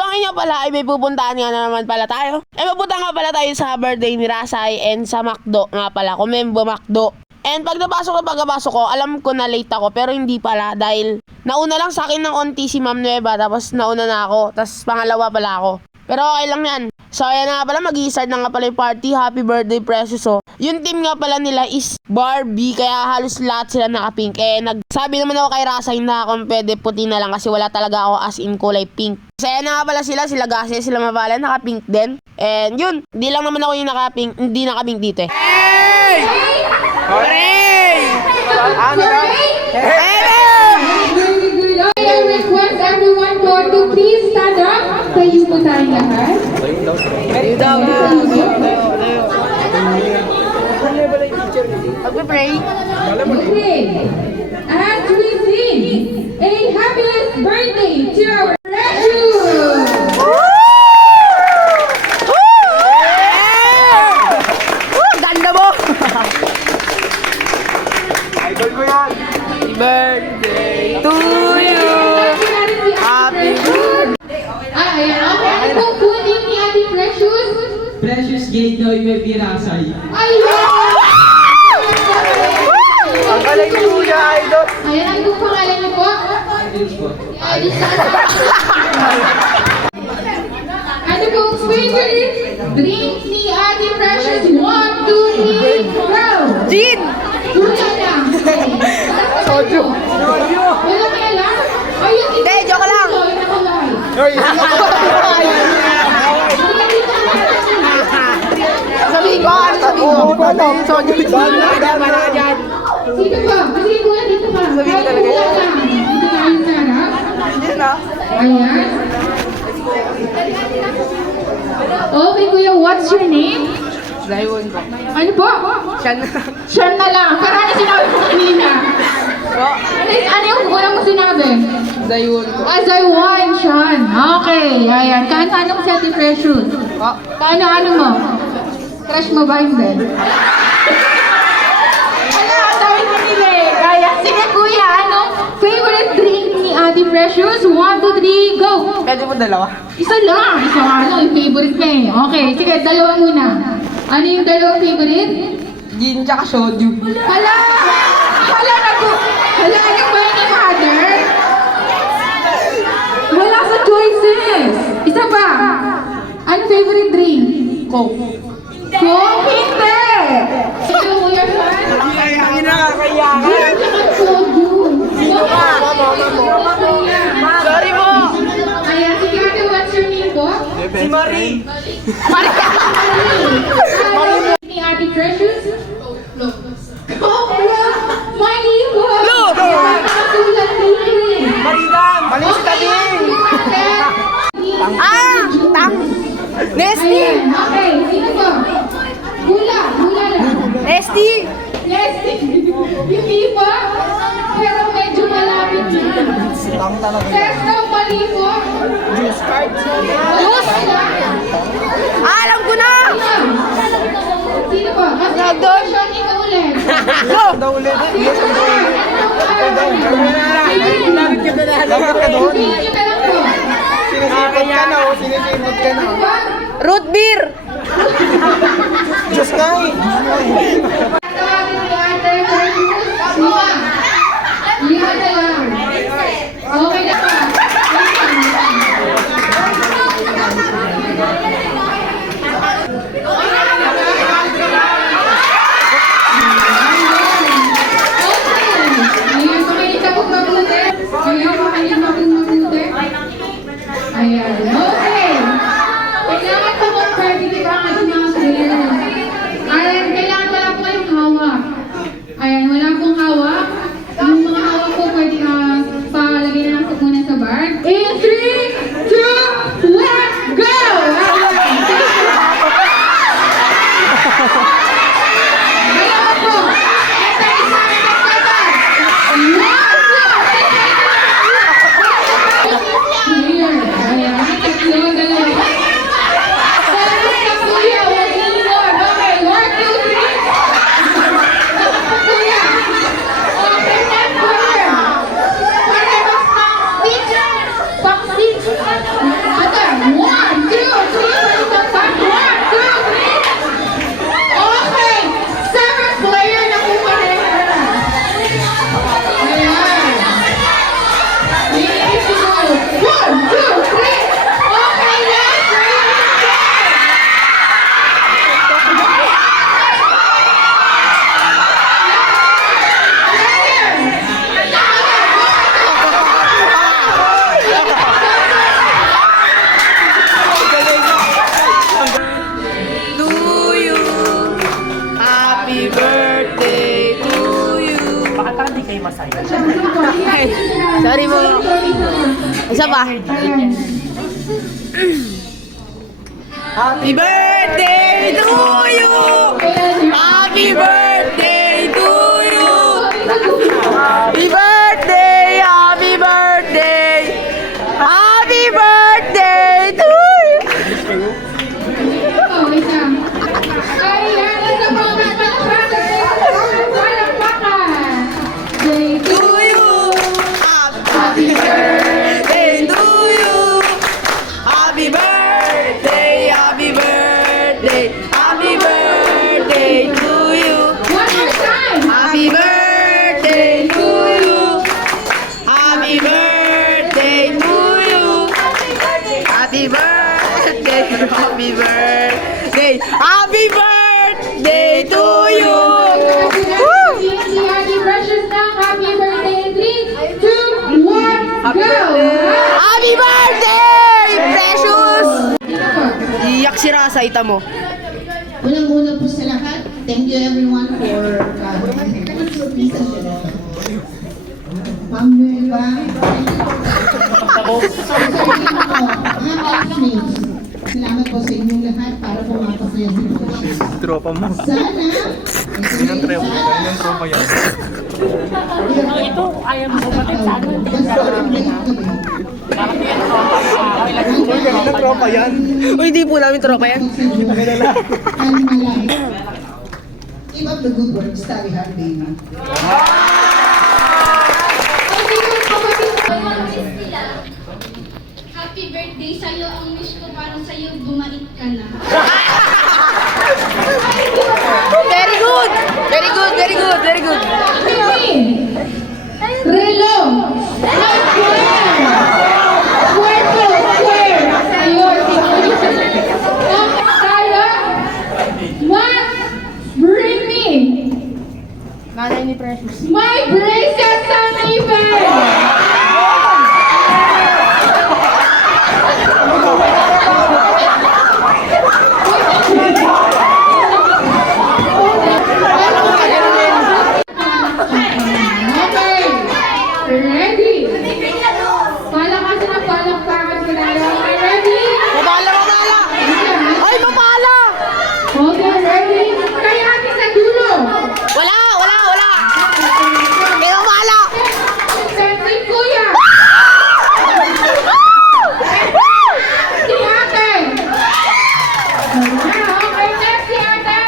So ngayon pala ay may pupuntahan nga na naman pala tayo. Pupunta nga pala tayo sa birthday ni Rasay and sa McDo nga pala, Kumembo McDo. And pagkapasok ko, alam ko na late ako pero hindi pala dahil nauna lang sa akin ng onti si Ma'am Nueva tapos nauna na ako, tapos pangalawa pala ako. Pero okay lang yan. So ayan na nga pala, mag-i-start na nga pala yung party. Happy birthday Precious. So yung team nga pala nila is Barbie, kaya halos lahat sila naka-pink. Nagsabi naman ako kay Rasay na kung pwede puti na lang kasi wala talaga ako as in kulay pink. So ayan na nga pala sila Gase, sila Mavala, naka-pink din. And yun, hindi lang naman ako yung hindi naka-pink dito eh. Hey! Hooray! Ano ba? Hey! I request everyone to please stand up. Tayo po tayong lahat. Tayo daw. Mag-pray. Okay. And we sing a happiest birthday to our Precious. Ganda mo! Idol ko yan. Birthday to you! Happy birthday! Ayan. Okay. Ano po po name ni Ate Precious? Precious Gate daw yung may Rasay. Ayan! Ang galing ni Kuya, idol. Ayan. Ano po pangalan niyo po? Idol Santa. Ano po ang favorite drink ni Ate Precious? 1, 2, 3, go! Jean! Wala na. Soju. Wala kaya lang? Ayun, Hindi, joke lang. Hoy, Sabihin ko, ano sabihin ko? Soju. Sino ba? Kasi kuya dito pa. Sabihin talaga yan. Dito tayo sa harap. Ayan. Okay kuya, what's your name? Zayun po. Ano po? Sean na lang. Parang ano sinabi mo kanina? Ano yung unang mo sinabi? Zayun po. Zaywan, Sean. Okay, ayan. Kaano mo si Ate Precious? Kaano mo? Crush mo ba hindi? Wala, ang dami mo nila eh. Ayan. Sige kuya, ano? Favorite drink ni Ate Precious? 1, 2, 3, go! Pwede mo dalawa? Isa lang. Isa ano, yung favorite niya eh. Okay, sige, dalawa muna. Ano yung dalawang favorite? Gin tsaka soju. Hala! Hala, hala, ano ba ni mother? Wala sa choices. Isa pa. Ano favorite drink? Coke. Coke? Hindi! Sige, kuya Sean. Kayangin na kakayakan. Gin tsaka soju. Sino ka? Sorry po! Ayan, sige ate, what's your name po? Si Marie. Ni Ate Precious? My name po! Nakasulat dito eh. Maridan. Mali si Tading. Tang! Nesty! Ayan, okay. Sino po? Hula lang. Nesty! Yes, hindi po. Pero medyo malapit na. Tang talaga. Sesto, mali po. Juice card. Alam ko na! Sino po? Nagdoon. Sean, ikaw ulit. Daw ulit. Lapit ka doon. Hindi ka lang po. Sinisipot ka na, oh. Sinisipot ka na. Root beer! Diyos ka eh. Tawagin ni Ate Precious. Lima na lang. Okay na pa. Ayan, pakita po mabuti. Ayan, pakita po mabuti. Ayan, okay. Kailangan po mag-party ang ating mga players. Ayan, kailangan wala po kayong hawak. Ayan, wala pong hawak. Yung mga hawak po pwede palagay na lang po muna sa bar. In 3, 2, 1, go! Kailangan po. Ito isang nagkaba. One, two, clear. Ayan, clear. ba? Happy birthday to you! Happy birthday to you! Happy birthday! Happy birthday! Happy birthday to you! Oh, wait lang. Ayan, ito po ang palakpakan. Day to you! happy birthday. Birthday to you! Happy birthday! Happy birthday! Happy birthday to you! One more time. Happy birthday to you! Happy birthday to you! Happy birthday! Happy birthday! Happy birthday to you! Si Ate Precious na happy birthday. 3, 2, 1, go! Happy birthday! Precious! Dito po. Iyak si Rasa, ita mo. Unang-una po sa lahat, thank you everyone for Ma'am Nueva, mga classmates, salamat po sa inyong lahat para po mapasaya sa inyo. Tropa mo. Sana, Inang tropa yan. ito, ayaw mo kapatid sa akin. Inang tropa yan. Uy, di po namin tropa yan. Keep up the good work, study hard, baby. Happy birthday sa'yo. Ang wish ko parang sa'yo, bumalik ka na. Very good! Very good, very good, very good. Relo. Puerto. Square. Ayun. Tayo. What? Bring me. Nanay ni Precious. My braces on even. Okay. Ready? Palakasin na palakpakan ko na lang. Ready? Mapala! Ay, mapala! Okay, ready? Kaya atin sa dulo. Wala! Kaya mapala! Sensing kuya. Si ate. Okay, next si ate.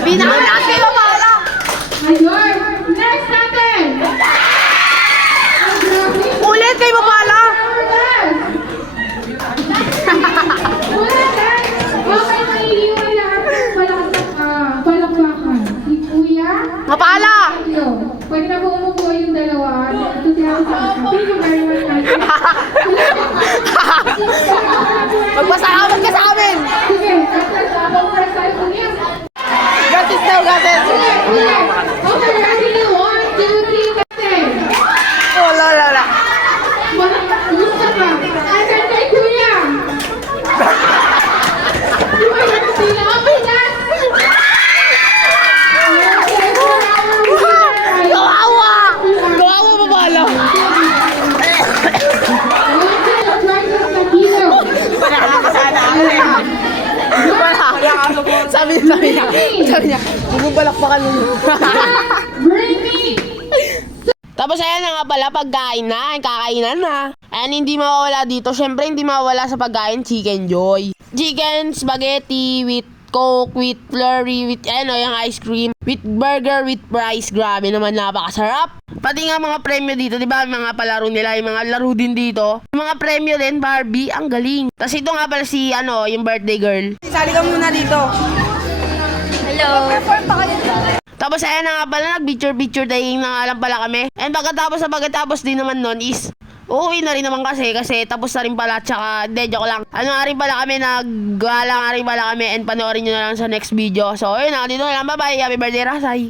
Pinakalas kay mapala! Ayun. Next natin. Ulit kay mapala! Ulit, okay, maiiwan lahat ng palakpakan. Si kuya. Mapala! Yo, pwede na po umupo yung dalawa. Ito si Ate Sasha. Thank you very much, Ate. Magpasalamat ka sa amin! Sige, tapos abang press tayo po niya. Gatis daw, gatis! Sige. Okay, ready? 1, 2, 3, kasi. Wala. Gusto ka. Asan kay kuya? Kuya, sila ang pinas. Okay, for our winner ay- Kawawa! Kawawa mapala! Sabi niya, bumbalakpakan mo. Bring me! Tapos ayan na nga pala, pagkain na, kakainan na. Ayan, hindi mawawala dito. Syempre, hindi mawawala sa pagkain, Chicken Joy. Chicken, spaghetti, with Coke, with flurry, with yung ice cream, with burger, with fries. Grabe naman, napakasarap. Pati nga mga premyo dito, di ba? Mga palaro nila, yung mga laro din dito. Yung mga premyo din, Barbie, ang galing. Tapos ito nga pala si, yung birthday girl. Sali ka muna dito. Hello. Perform pa kayo dito. Tapos ayan na nga pala, nag-picture taking na nga lang pala kami. And pagkatapos din naman nun is, uuwi na rin naman kasi tapos na rin pala, tsaka, hindi, joke lang. Ano nga rin pala kami, nag-gala nga rin pala kami, and panoorin nyo na lang sa next video. So, ayun na, dito na lang, bye-bye, happy birthday, Rasay.